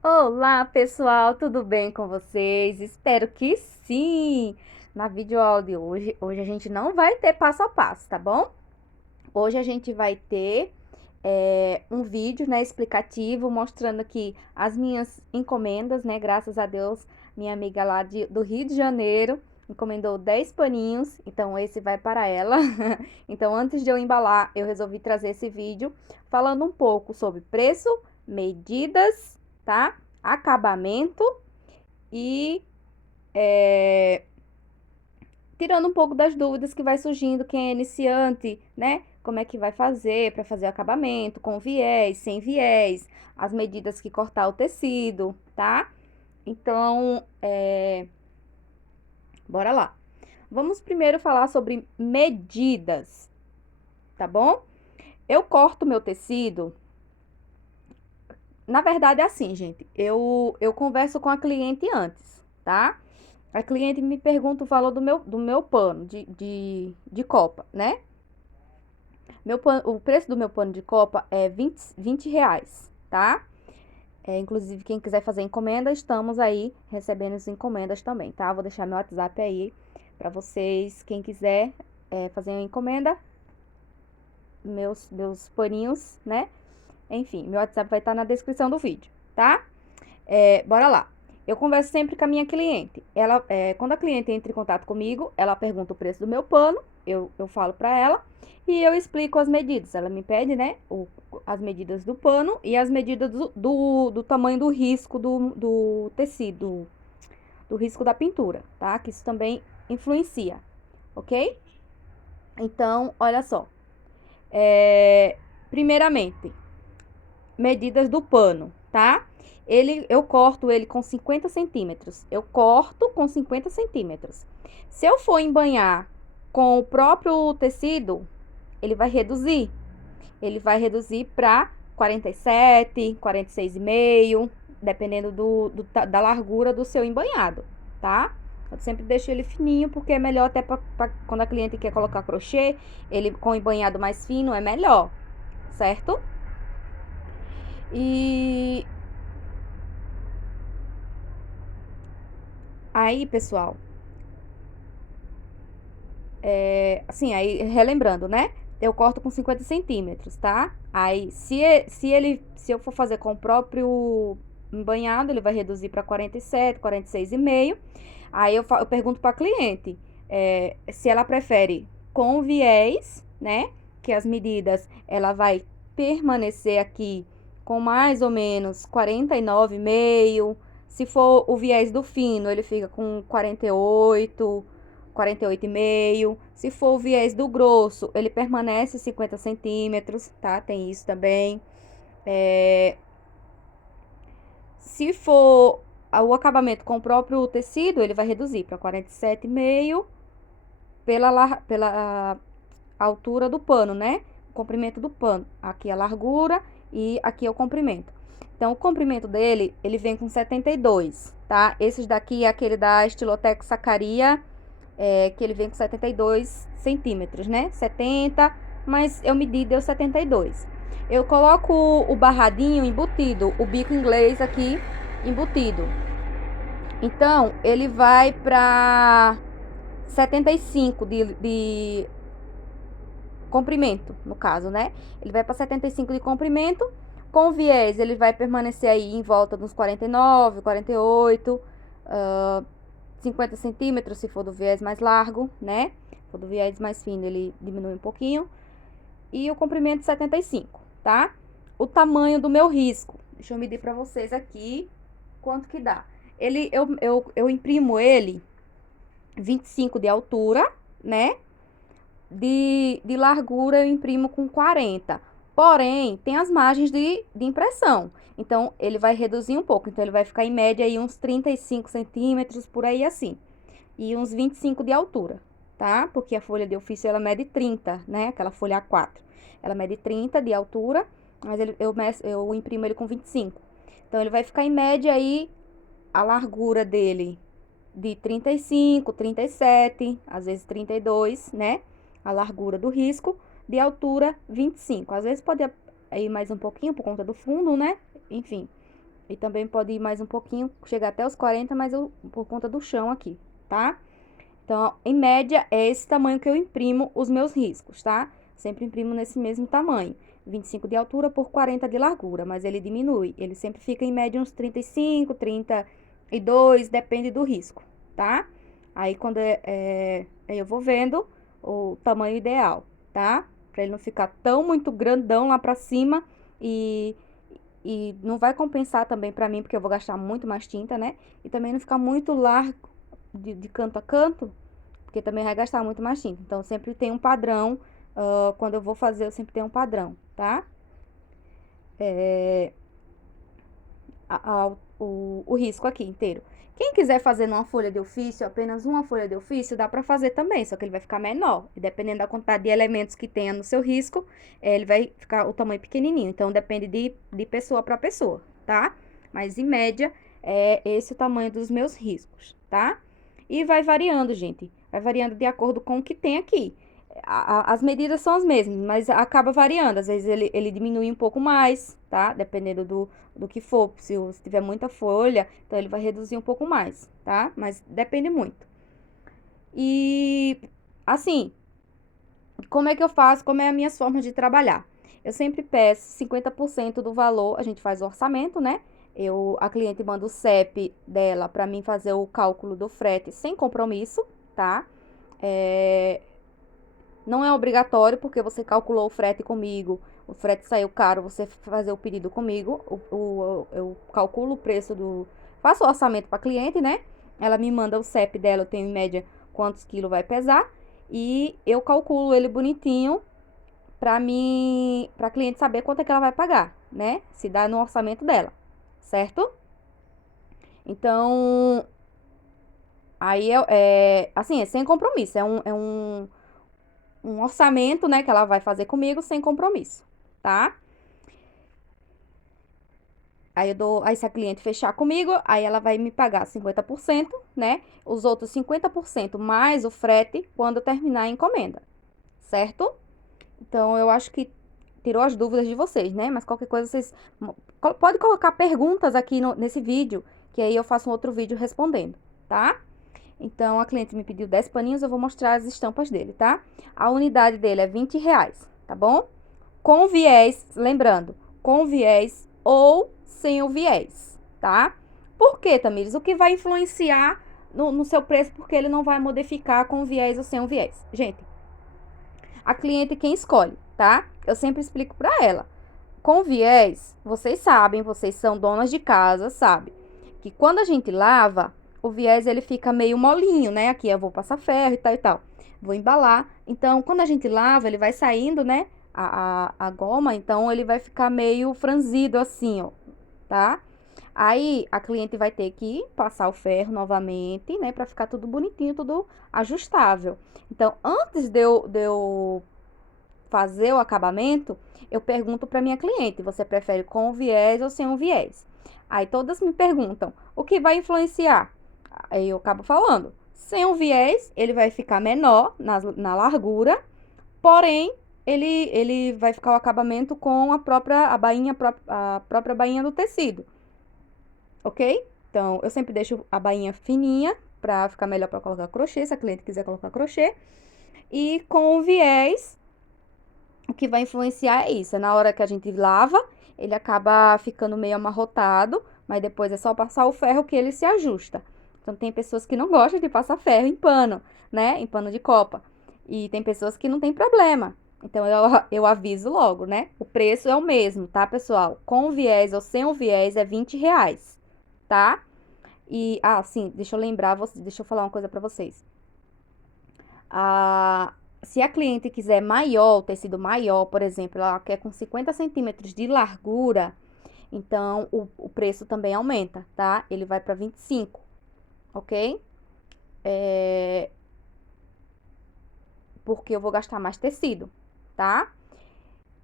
Olá, pessoal, tudo bem com vocês? Espero que sim! Na videoaula de hoje a gente não vai ter passo a passo, tá bom? Hoje a gente vai ter um vídeo, né, explicativo, mostrando aqui as minhas encomendas, né? Graças a Deus, minha amiga lá do Rio de Janeiro encomendou 10 paninhos, então esse vai para ela. Então, antes de eu embalar, eu resolvi trazer esse vídeo falando um pouco sobre preço, medidas, tá? Acabamento e tirando um pouco das dúvidas que vai surgindo quem é iniciante, né? Como é que vai fazer para fazer o acabamento, com viés, sem viés, as medidas que cortar o tecido, tá? Então, bora lá. Vamos primeiro falar sobre medidas, tá bom? Eu corto meu tecido. Na verdade, é assim, gente. Eu converso com a cliente antes, tá? A cliente me pergunta o valor do meu pano de copa, né? O preço do meu pano de copa é vinte reais, tá? Inclusive, quem quiser fazer encomenda, estamos aí recebendo as encomendas também, tá? Vou deixar meu WhatsApp aí pra vocês. Quem quiser fazer uma encomenda, meus paninhos, né? Enfim, meu WhatsApp vai estar na descrição do vídeo, tá? Bora lá. Eu converso sempre com a minha cliente. Quando a cliente entra em contato comigo, ela pergunta o preço do meu pano, eu falo para ela e eu explico as medidas. Ela me pede, né, as medidas do pano e as medidas do tamanho do risco do tecido, do risco da pintura, tá? Que isso também influencia, ok? Então, olha só. Primeiramente, medidas do pano, tá? Eu corto ele com 50 centímetros. Eu corto com 50 centímetros. Se eu for embanhar com o próprio tecido, ele vai reduzir. Ele vai reduzir para 47, 46,5, dependendo da largura do seu embanhado, tá? Eu sempre deixo ele fininho, porque é melhor até pra quando a cliente quer colocar crochê, ele com embanhado mais fino é melhor, certo? E aí, pessoal, assim, aí relembrando, né? Eu corto com 50 centímetros, tá? Aí, se eu for fazer com o próprio embanhado, ele vai reduzir para 47, 46,5. Aí eu pergunto para a cliente se ela prefere com viés, né? Que as medidas ela vai permanecer aqui com mais ou menos 49,5. Se for o viés do fino, ele fica com 48, 48,5. Se for o viés do grosso, ele permanece 50 centímetros, tá? Tem isso também. Se for o acabamento com o próprio tecido, ele vai reduzir para 47,5 pela altura do pano, né? O comprimento do pano. Aqui a largura e aqui é o comprimento. Então, o comprimento dele, ele vem com 72, tá? Esses daqui é aquele da Estilotex Sacaria, que ele vem com 72 centímetros, né? 70, mas eu medi, deu 72. Eu coloco o barradinho embutido, o bico inglês aqui embutido. Então, ele vai para 75 de comprimento, no caso, né? Ele vai para 75 de comprimento. Com viés, ele vai permanecer aí em volta dos 49, 48, 50 centímetros, se for do viés mais largo, né? Se for do viés mais fino, ele diminui um pouquinho. E o comprimento 75, tá? O tamanho do meu risco. Deixa eu medir para vocês aqui quanto que dá. Eu imprimo ele 25 de altura, né? De largura eu imprimo com 40. Porém, tem as margens de impressão. Então, ele vai reduzir um pouco. Então, ele vai ficar em média aí uns 35 centímetros, por aí assim. E uns 25 de altura, tá? Porque a folha de ofício, ela mede 30, né? Aquela folha A4. Ela mede 30 de altura, mas eu imprimo ele com 25. Então, ele vai ficar em média aí, a largura dele de 35, 37, às vezes 32, né? A largura do risco, de altura 25. Às vezes pode ir mais um pouquinho por conta do fundo, né? Enfim. E também pode ir mais um pouquinho, chegar até os 40, mas por conta do chão aqui, tá? Então, em média, é esse tamanho que eu imprimo os meus riscos, tá? Sempre imprimo nesse mesmo tamanho. 25 de altura por 40 de largura, mas ele diminui. Ele sempre fica em média uns 35, 32, depende do risco, tá? Aí, quando aí eu vou vendo o tamanho ideal, tá? Pra ele não ficar tão muito grandão lá pra cima e, e não vai compensar também pra mim, porque eu vou gastar muito mais tinta, né? E também não ficar muito largo de canto a canto, porque também vai gastar muito mais tinta. Então, sempre tem um padrão. Quando eu vou fazer, eu sempre tenho um padrão, tá? O risco aqui inteiro. Quem quiser fazer numa folha de ofício, apenas uma folha de ofício, dá pra fazer também, só que ele vai ficar menor. E dependendo da quantidade de elementos que tenha no seu risco, ele vai ficar o tamanho pequenininho. Então, depende de pessoa pra pessoa, tá? Mas, em média, é esse o tamanho dos meus riscos, tá? E vai variando, gente. Vai variando de acordo com o que tem aqui. As medidas são as mesmas, mas acaba variando. Às vezes ele diminui um pouco mais, tá? Dependendo do que for. Se tiver muita folha, então ele vai reduzir um pouco mais, tá? Mas depende muito. E, assim, como é que eu faço? Como é a minha forma de trabalhar? Eu sempre peço 50% do valor, a gente faz o orçamento, né? A cliente manda o CEP dela para mim fazer o cálculo do frete sem compromisso, tá? Não é obrigatório, porque você calculou o frete comigo, o frete saiu caro, você fazer o pedido comigo, eu calculo o preço faço o orçamento para cliente, né? Ela me manda o CEP dela, eu tenho em média quantos quilos vai pesar, e eu calculo ele bonitinho para cliente saber quanto é que ela vai pagar, né? Se dá no orçamento dela, certo? Então, aí assim, é sem compromisso, um orçamento, né, que ela vai fazer comigo sem compromisso, tá? Aí se a cliente fechar comigo, aí ela vai me pagar 50%, né? Os outros 50% mais o frete quando terminar a encomenda, certo? Então, eu acho que tirou as dúvidas de vocês, né? Mas qualquer coisa vocês pode colocar perguntas aqui nesse vídeo, que aí eu faço um outro vídeo respondendo, tá? Então, a cliente me pediu 10 paninhos, eu vou mostrar as estampas dele, tá? A unidade dele é R$ 20, tá bom? Com viés, lembrando, com viés ou sem o viés, tá? Por quê, Tamires? O que vai influenciar no seu preço, porque ele não vai modificar com viés ou sem o viés? Gente, a cliente quem escolhe, tá? Eu sempre explico pra ela. Com viés, vocês sabem, vocês são donas de casa, sabem, que quando a gente lava, o viés ele fica meio molinho, né? Aqui eu vou passar ferro e tal e tal. Vou embalar. Então, quando a gente lava, ele vai saindo, né? A goma, então ele vai ficar meio franzido assim, ó, tá? Aí a cliente vai ter que passar o ferro novamente, né? Pra ficar tudo bonitinho, tudo ajustável. Então, antes de eu fazer o acabamento, eu pergunto para minha cliente: você prefere com viés ou sem um viés? Aí todas me perguntam: o que vai influenciar? Aí eu acabo falando: sem um viés, ele vai ficar menor na largura, porém, ele vai ficar o acabamento com a própria bainha do tecido, ok? Então, eu sempre deixo a bainha fininha para ficar melhor para colocar crochê, se a cliente quiser colocar crochê. E com o viés, o que vai influenciar é isso. É na hora que a gente lava, ele acaba ficando meio amarrotado, mas depois é só passar o ferro que ele se ajusta. Então, tem pessoas que não gostam de passar ferro em pano, né? Em pano de copa. E tem pessoas que não tem problema. Então, eu aviso logo, né? O preço é o mesmo, tá, pessoal? Com o viés ou sem o viés é R$ 20, tá? E, sim, deixa eu lembrar, deixa eu falar uma coisa pra vocês. Se a cliente quiser maior, o tecido maior, por exemplo, ela quer com 50 centímetros de largura, então o preço também aumenta, tá? Ele vai para 25, ok? Porque eu vou gastar mais tecido, tá?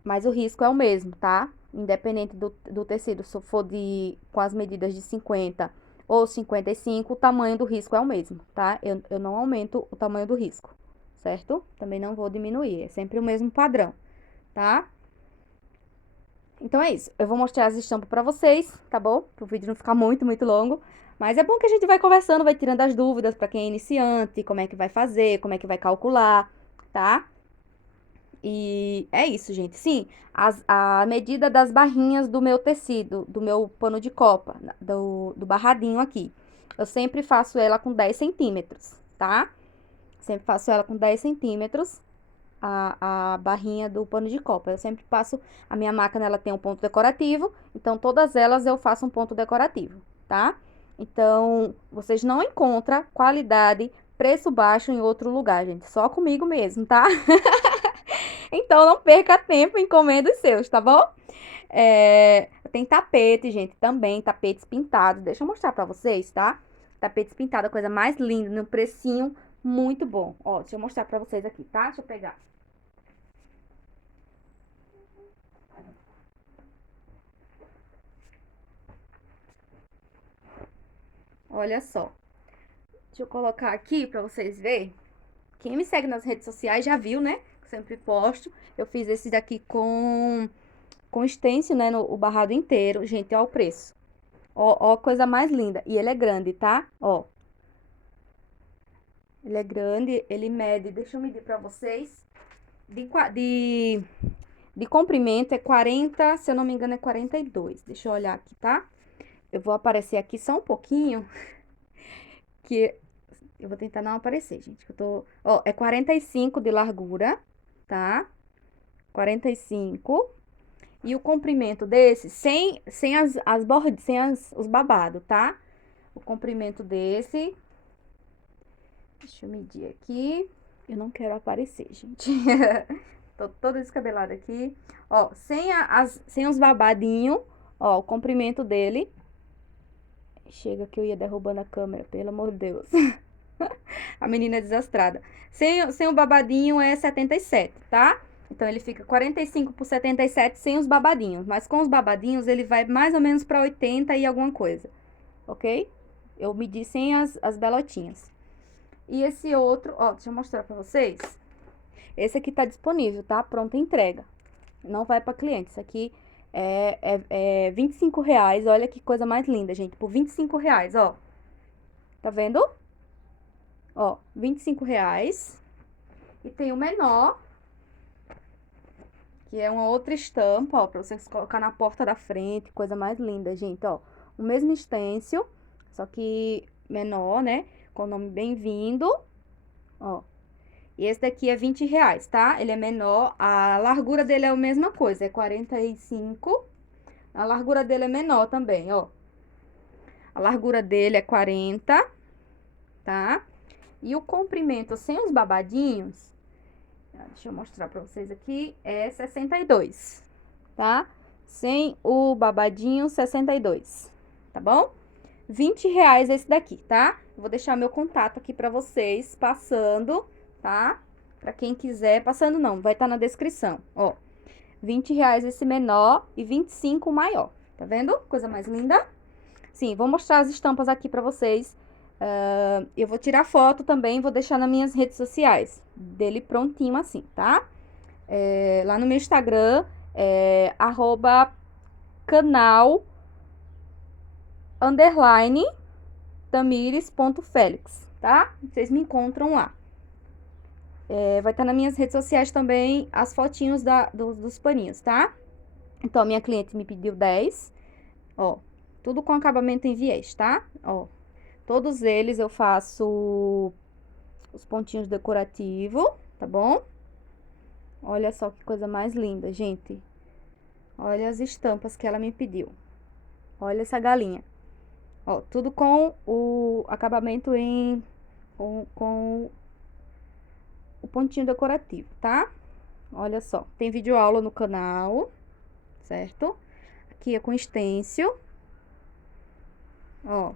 Mas o risco é o mesmo, tá? Independente do tecido, se for com as medidas de 50 ou 55, o tamanho do risco é o mesmo, tá? Eu não aumento o tamanho do risco, certo? Também não vou diminuir, é sempre o mesmo padrão, tá? Então é isso. Eu vou mostrar as estampas pra vocês, tá bom? Pro vídeo não ficar muito, muito longo. Mas é bom que a gente vai conversando, vai tirando as dúvidas pra quem é iniciante, como é que vai fazer, como é que vai calcular, tá? E é isso, gente. Sim, a medida das barrinhas do meu tecido, do meu pano de copa, do barradinho aqui. Eu sempre faço ela com 10 centímetros, tá? Sempre faço ela com 10 centímetros, a barrinha do pano de copa. Eu sempre passo, a minha máquina, ela tem um ponto decorativo, então todas elas eu faço um ponto decorativo, tá? Então, vocês não encontram qualidade, preço baixo em outro lugar, gente. Só comigo mesmo, tá? Então, não perca tempo, encomenda os seus, tá bom? Tem tapete, gente, também, tapetes pintados. Deixa eu mostrar pra vocês, tá? Tapetes pintados, a coisa mais linda, no precinho muito bom. Ó, deixa eu mostrar pra vocês aqui, tá? Deixa eu pegar. Olha só. Deixa eu colocar aqui pra vocês verem. Quem me segue nas redes sociais já viu, né? Sempre posto. Eu fiz esse daqui com stencil, né? O barrado inteiro. Gente, ó o preço. Ó, ó, coisa mais linda. E ele é grande, tá? Ó. Ele é grande, ele mede, deixa eu medir pra vocês. De comprimento é 40, se eu não me engano é 42. Deixa eu olhar aqui, tá? Eu vou aparecer aqui só um pouquinho, que eu vou tentar não aparecer, gente, que eu tô... Ó, é 45 de largura, tá? 45. E o comprimento desse, sem as bordas, os babados, tá? O comprimento desse... Deixa eu medir aqui. Eu não quero aparecer, gente. Tô toda descabelada aqui. Ó, sem os babadinhos, ó, o comprimento dele. Chega que eu ia derrubando a câmera, pelo amor de Deus. A menina é desastrada. Sem o babadinho é 77, tá? Então, ele fica 45 por 77 sem os babadinhos. Mas com os babadinhos, ele vai mais ou menos pra 80 e alguma coisa, ok? Eu medi sem as belotinhas. E esse outro, ó, deixa eu mostrar pra vocês. Esse aqui tá disponível, tá? Pronta entrega. Não vai pra cliente. Isso aqui é R$ 25. Olha que coisa mais linda, gente. Por R$ 25, ó. Tá vendo? Ó, R$ 25. E tem o menor, que é uma outra estampa, ó, pra vocês colocar na porta da frente. Coisa mais linda, gente, ó. O mesmo stencil, só que menor, né? Com o nome Bem-vindo, ó. E esse daqui é R$ 20, tá? Ele é menor, a largura dele é a mesma coisa, é 45. A largura dele é menor também, ó. A largura dele é 40, tá? E o comprimento sem os babadinhos, deixa eu mostrar pra vocês aqui, é 62, tá? Sem o babadinho, 62, tá bom? R$ 20 esse daqui, tá? Vou deixar meu contato aqui pra vocês, passando, tá? Pra quem quiser, passando não, vai estar na descrição, ó. R$ 20 esse menor e 25 o maior, tá vendo? Coisa mais linda. Sim, vou mostrar as estampas aqui pra vocês. Eu vou tirar foto também, vou deixar nas minhas redes sociais, dele prontinho assim, tá? Lá no meu Instagram, @canal _tamires.felix, tá? Vocês me encontram lá. Vai estar nas minhas redes sociais também as fotinhos dos paninhos, tá? Então, a minha cliente me pediu 10, ó, tudo com acabamento em viés, tá? Ó, todos eles eu faço os pontinhos decorativos, tá bom? Olha só que coisa mais linda, gente. Olha as estampas que ela me pediu. Olha essa galinha. Ó, tudo com o acabamento com o pontinho decorativo, tá? Olha só, tem vídeo aula no canal, certo? Aqui é com stencil. Ó,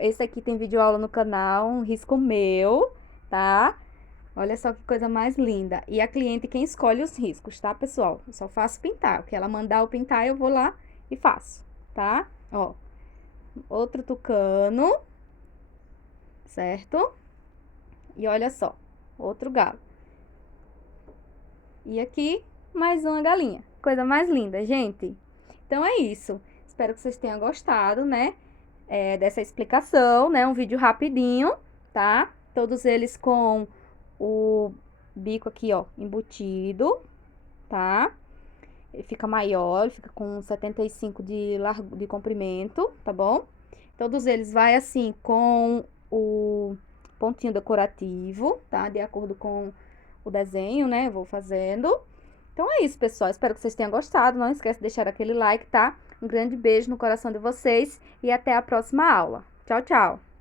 esse aqui tem vídeo aula no canal, um risco meu, tá? Olha só que coisa mais linda. E a cliente quem escolhe os riscos, tá, pessoal? Eu só faço pintar. O que ela mandar eu pintar, eu vou lá e faço, tá? Ó, outro tucano, certo? E olha só, outro galo. E aqui, mais uma galinha. Coisa mais linda, gente. Então é isso. Espero que vocês tenham gostado, né? Dessa explicação, né? Um vídeo rapidinho, tá? Todos eles com o bico aqui, ó, embutido, tá? Ele fica maior, ele fica com 75 de comprimento, tá bom? Todos eles vai assim com o pontinho decorativo, tá? De acordo com o desenho, né? Eu vou fazendo. Então é isso, pessoal. Espero que vocês tenham gostado. Não esquece de deixar aquele like, tá? Um grande beijo no coração de vocês e até a próxima aula. Tchau, tchau!